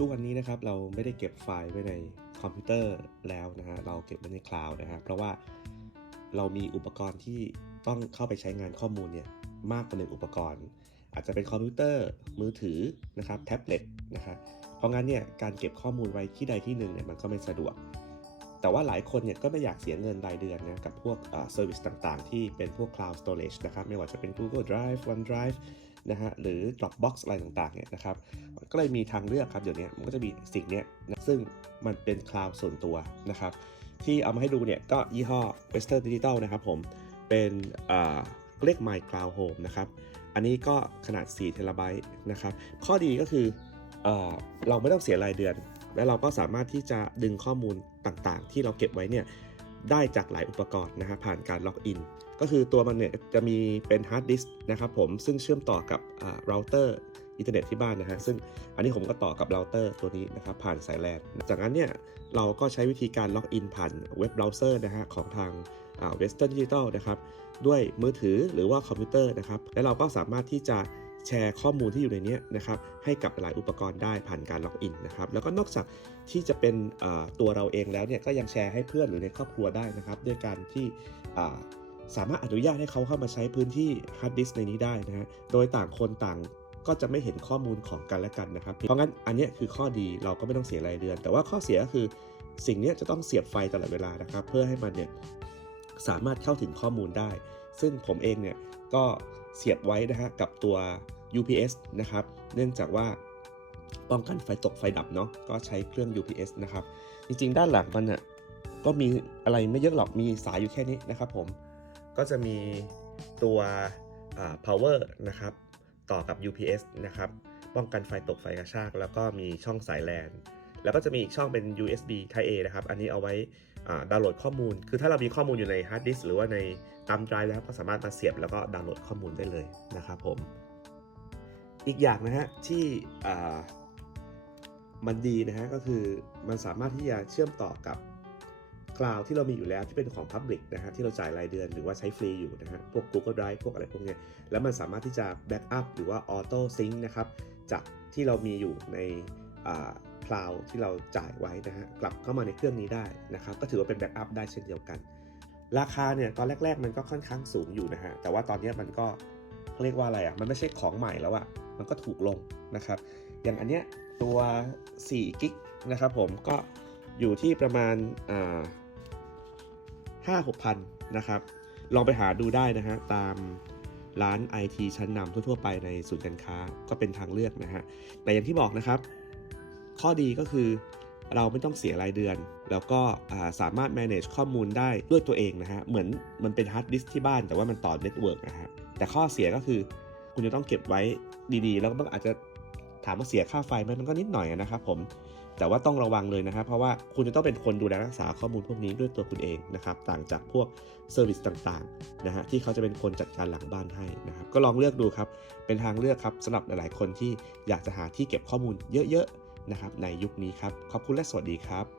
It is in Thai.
ทุกวันนี้นะครับเราไม่ได้เก็บไฟล์ไว้ในคอมพิวเตอร์แล้วนะฮะเราเก็บไว้ในคลาวด์นะฮะเพราะว่าเรามีอุปกรณ์ที่ต้องเข้าไปใช้งานข้อมูลเนี่ยมากกว่าหนึ่งอุปกรณ์ อาจจะเป็นคอมพิวเตอร์มือถือนะครับแท็บเล็ตนะครับเพราะงั้นเนี่ยการเก็บข้อมูลไว้ที่ใดที่หนึ่งเนี่ยมันก็ไม่สะดวก แต่ว่าหลายคนเนี่ยก็ไม่อยากเสียเงินรายเดือนนะกับพวกเซอร์วิสต่างๆ ที่เป็นพวก cloud storage นะครับไม่ว่าจะเป็น Google Drive OneDrive นะฮะหรือ Dropbox อะไรต่างๆเนี่ยนะครับก็เลยมีทางเลือกครับเดี๋ยวนี้มันก็จะมีสิ่งนี้นะซึ่งมันเป็นคลาวด์ส่วนตัวนะครับที่เอามาให้ดูเนี่ยก็ยี่ห้อ Western Digital นะครับผมเป็นเรียก My Cloud Home นะครับอันนี้ก็ขนาด4เทราไบต์นะครับข้อดีก็คือเอเราไม่ต้องเสียรายเดือน และเราก็สามารถที่จะดึงข้อมูลต่างๆ ที่เราเก็บไว้เนี่ย ได้จากหลายอุปกรณ์นะฮะผ่านการล็อกอินก็คือตัวมันเนี่ยจะมีเป็นฮาร์ดดิสก์นะครับผมซึ่งเชื่อมต่อกับเราเตอร์อินเทอร์เน็ตที่บ้านนะฮะซึ่งอันนี้ผมก็ต่อกับเราเตอร์ตัวนี้นะครับผ่านสายแลนจากนั้นเนี่ยเราก็ใช้วิธีการล็อกอินผ่านเว็บเบราว์เซอร์นะฮะของทางเวสเทิร์นดิจิทัลนะครับด้วยมือถือหรือว่าคอมพิวเตอร์นะครับและเราก็สามารถที่จะ แชร์ข้อมูลที่อยู่ในนี้นะครับให้กับหลายอุปกรณ์ได้ผ่านการล็อกอินนะครับแล้วก็นอกจากที่จะเป็นตัวเราเองแล้วเนี่ยก็ยังแชร์ให้เพื่อนหรือในครอบครัวได้นะครับด้วยการที่สามารถอนุญาตให้เขาเข้ามาใช้พื้นที่ฮาร์ดดิสก์ในนี้ได้นะฮะโดยต่างคนต่างก็จะไม่เห็นข้อมูลของกันและกันนะครับ เพราะงั้นอันนี้คือข้อดีเราก็ไม่ต้องเสียรายเดือน แต่ว่าข้อเสียก็คือสิ่งนี้จะต้องเสียบไฟตลอดเวลานะครับ เพื่อให้มันเนี่ยสามารถเข้าถึงข้อมูลได้ ซึ่งผมเองเนี่ยก็ เสียบไว้นะฮะกับตัว UPS นะครับ เนื่องจากว่าป้องกันไฟตกไฟดับเนาะก็ใช้เครื่อง UPS นะครับ จริงๆ ด้านหลังมันอะก็มีอะไรไม่เยอะหรอกมีสายอยู่แค่นี้นะครับผม ก็จะมีตัว power นะครับ ต่อกับ UPS นะครับ ป้องกันไฟตกไฟกระชาก แล้วก็มีช่องสายแลนแล้วก็จะมีอีกช่องเป็น USB Type A นะครับ อันนี้เอาไว้ ดาวน์โหลดข้อมูล คือถ้าเรามีข้อมูลอยู่ในฮาร์ดดิสหรือว่าในตามไดรฟ์แล้วก็สามารถมาเสียบแล้วก็ดาวน์โหลดข้อมูลได้เลยนะครับผม อีกอย่างนะฮะที่มันดีนะฮะก็คือมันสามารถที่จะเชื่อมต่อกับคลาวที่เรามีอยู่แล้วที่เป็นของ Public นะฮะที่เราจ่ายรายเดือนหรือว่าใช้ฟรีอยู่นะฮะพวก Google Drive พวกอะไรพวกเนี้ยแล้วมันสามารถที่จะแบ็กอัพหรือว่าออโต้ซิงค์นะครับจากที่เรามีอยู่ใน คลาวที่เราจ่ายไว้นะฮะกลับเข้ามาในเครื่องนี้ได้นะครับก็ถือว่าเป็นแบ็กอัพได้เช่นเดียวกัน ราคาเนี่ยตอนแรก ๆ มันก็ค่อนข้างสูงอยู่นะฮะแต่ว่าตอนนี้มันก็เรียกว่าอะไรอะมันไม่ใช่ของใหม่แล้วอะมันก็ถูกลงนะครับอย่างอันเนี้ยตัว4กิกนะครับผมก็อยู่ที่ประมาณอ่าห้าหกพันนะครับลองไปหาดูได้นะฮะตามร้าน IT ชั้นนำทั่วๆไปในศูนย์การค้าก็เป็นทางเลือกนะฮะแต่อย่างที่บอกนะครับ ข้อดีก็คือเราไม่ต้องเสียรายเดือน แล้วก็สามารถ manage ข้อมูลได้ด้วยตัวเองนะฮะ เหมือนมันเป็นฮาร์ดดิสก์ที่บ้านแต่ว่ามันต่อเน็ตเวิร์กนะฮะ แต่ข้อเสียก็คือคุณจะต้องเก็บไว้ดีๆ แล้วก็อาจจะถามว่าเสียค่าไฟไหมมันก็นิดหน่อยนะครับผม แต่ว่าต้องระวังเลยนะครับ เพราะว่าคุณจะต้องเป็นคนดูแลรักษาข้อมูลพวกนี้ด้วยตัวคุณเองนะครับ ต่างจากพวกเซอร์วิสต่างๆนะฮะที่เขาจะเป็นคนจัดการหลังบ้านให้นะครับ ก็ลองเลือกดูครับ เป็นทางเลือกครับสำหรับหลายๆ คนที่อยากจะหาที่เก็บข้อมูลเยอะๆ นะครับในยุคนี้ครับ ขอบคุณและสวัสดีครับ